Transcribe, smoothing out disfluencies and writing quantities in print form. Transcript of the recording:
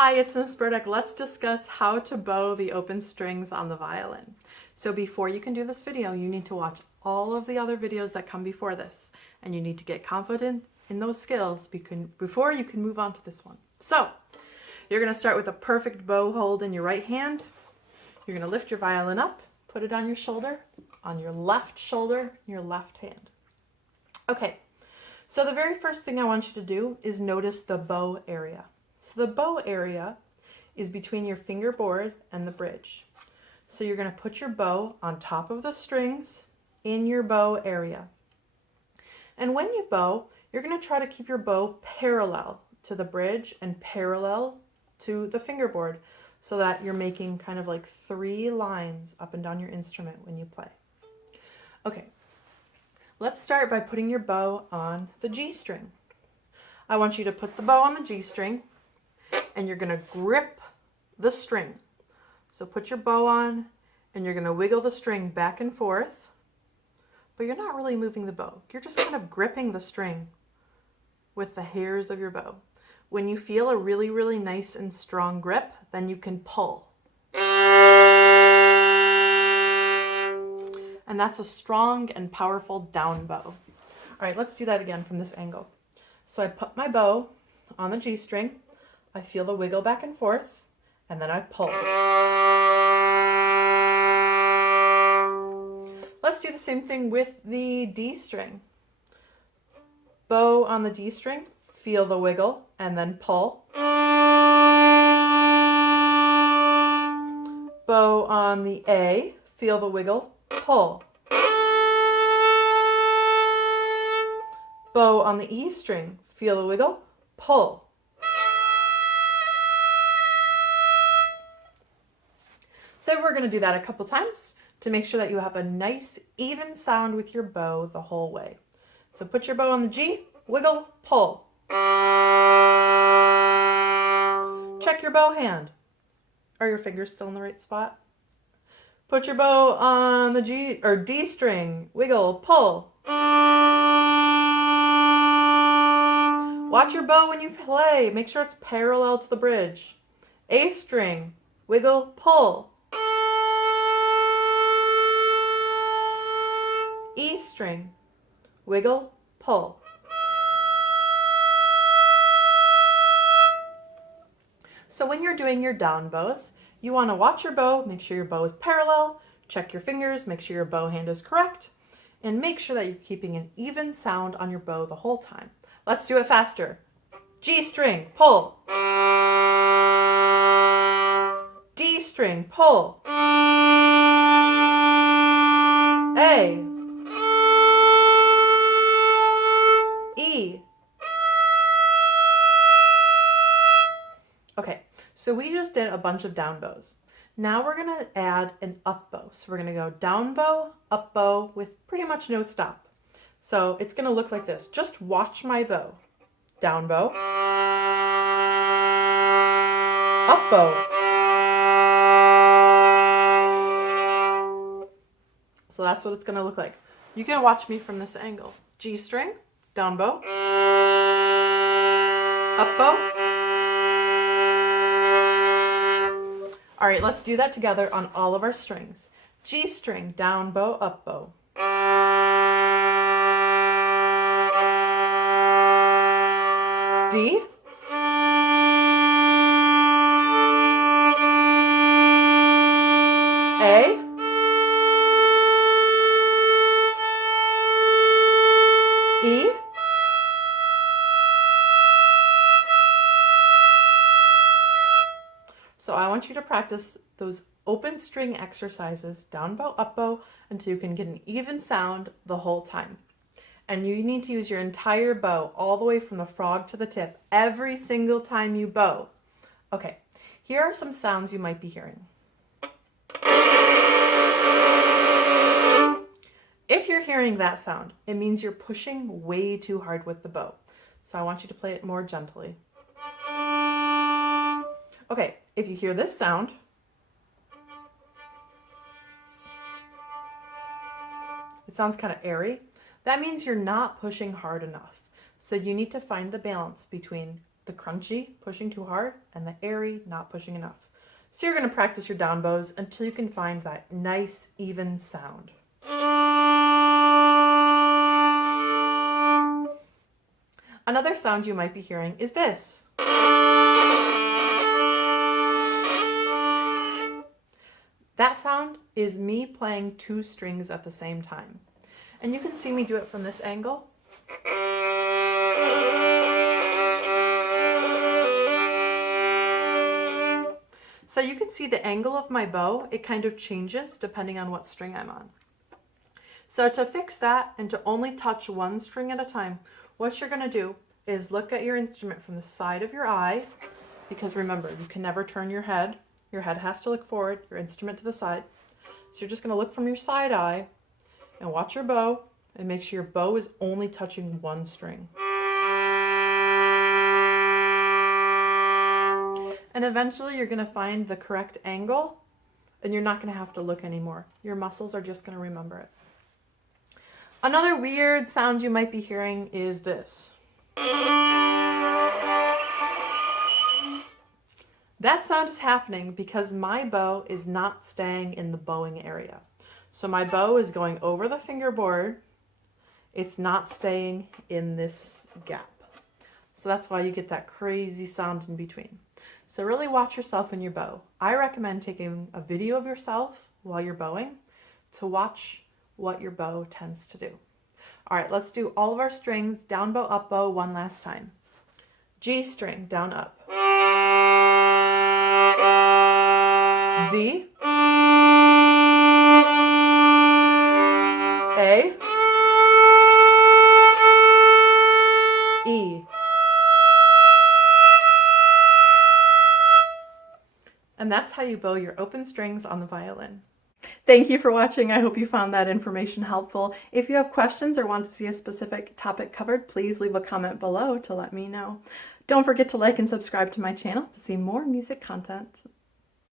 Hi, it's Miss Burdick. Let's discuss how to bow the open strings on the violin. So before you can do this video, you need to watch all of the other videos that come before this, and you need to get confident in those skills before you can move on to this one. So you're going to start with a perfect bow hold in your right hand. You're going to lift your violin up, put it on your shoulder, on your left shoulder, your left hand. Okay, so the very first thing I want you to do is notice the bow area. So the bow area is between your fingerboard and the bridge. So you're going to put your bow on top of the strings in your bow area. And when you bow, you're going to try to keep your bow parallel to the bridge and parallel to the fingerboard so that you're making kind of like 3 lines up and down your instrument when you play. Okay, let's start by putting your bow on the G string. I want you to put the bow on the G string and you're going to grip the string. So put your bow on and you're going to wiggle the string back and forth, but you're not really moving the bow. You're just kind of gripping the string with the hairs of your bow. When you feel a really, really nice and strong grip, then you can pull. And that's a strong and powerful down bow. All right, let's do that again from this angle. So I put my bow on the G string, I feel the wiggle back and forth, and then I pull. Let's do the same thing with the D string. Bow on the D string, feel the wiggle, and then pull. Bow on the A, feel the wiggle, pull. Bow on the E string, feel the wiggle, pull. So we're going to do that a couple times to make sure that you have a nice even sound with your bow the whole way. So put your bow on the G, wiggle, pull. Check your bow hand. Are your fingers still in the right spot? Put your bow on the G or D string, wiggle, pull. Watch your bow when you play. Make sure it's parallel to the bridge. A string, wiggle, pull. E string, wiggle, pull. So when you're doing your down bows, you want to watch your bow, make sure your bow is parallel, check your fingers, make sure your bow hand is correct, and make sure that you're keeping an even sound on your bow the whole time. Let's do it faster. G string, pull. D string, pull. A. E. Okay, so we just did a bunch of down bows. Now we're going to add an up bow. So we're going to go down bow, up bow with pretty much no stop. So it's going to look like this. Just watch my bow. Down bow. Up bow. So that's what it's going to look like. You can watch me from this angle. G string, down bow. Up bow. All right, let's do that together on all of our strings. G string, down bow, up bow. D. A. E. So I want you to practice those open string exercises, down bow, up bow, until you can get an even sound the whole time. And you need to use your entire bow all the way from the frog to the tip every single time you bow. Okay, here are some sounds you might be hearing. If you're hearing that sound, it means you're pushing way too hard with the bow. So I want you to play it more gently. Okay, if you hear this sound, it sounds kind of airy. That means you're not pushing hard enough. So you need to find the balance between the crunchy, pushing too hard, and the airy, not pushing enough. So you're going to practice your down bows until you can find that nice, even sound. Another sound you might be hearing is this. That sound is me playing two strings at the same time. And you can see me do it from this angle. So you can see the angle of my bow, it kind of changes depending on what string I'm on. So to fix that and to only touch one string at a time, what you're going to do is look at your instrument from the side of your eye, because remember, you can never turn your head. Your head has to look forward, your instrument to the side. So you're just going to look from your side eye and watch your bow and make sure your bow is only touching one string. And eventually you're going to find the correct angle and you're not going to have to look anymore. Your muscles are just going to remember it. Another weird sound you might be hearing is this. That sound is happening because my bow is not staying in the bowing area. So my bow is going over the fingerboard. It's not staying in this gap. So that's why you get that crazy sound in between. So really watch yourself and your bow. I recommend taking a video of yourself while you're bowing to watch what your bow tends to do. All right, let's do all of our strings, down bow, up bow, one last time. G string, down, up. D. A. E. And that's how you bow your open strings on the violin. Thank you for watching. I hope you found that information helpful. If you have questions or want to see a specific topic covered, please leave a comment below to let me know. Don't forget to like and subscribe to my channel to see more music content.